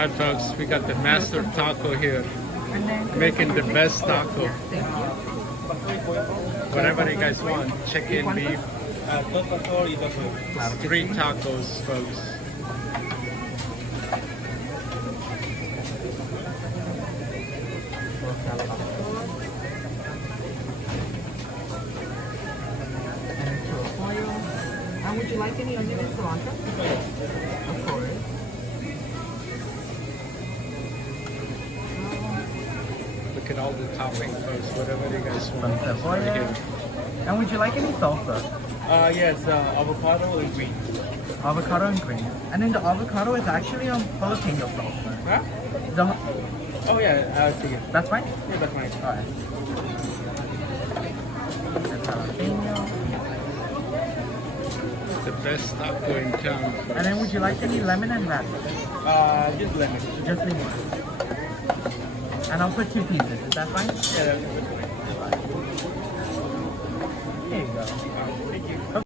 Hi folks, we got the master taco here, And then making the best taco. Thank you. Whatever you guys want, chicken, beef, Claro que three sí. tacos, folks. And would you like any onion and cilantro? Of course. Look at all the topping, folks. Whatever you guys want. Some is right cebolla. here. And would you like any salsa? Yes, avocado and green. Avocado and green. And then the avocado is actually jalapeno salsa. Huh? The, Oh yeah, I'll take it. that's fine? Yeah, that's fine. Alright. That's jalapeno. The best taco in town, folks. And then would you like any lemon and radish? Just lemon. Just lemon. And I'll put 2 pieces. Is that fine? Yeah, that's fine.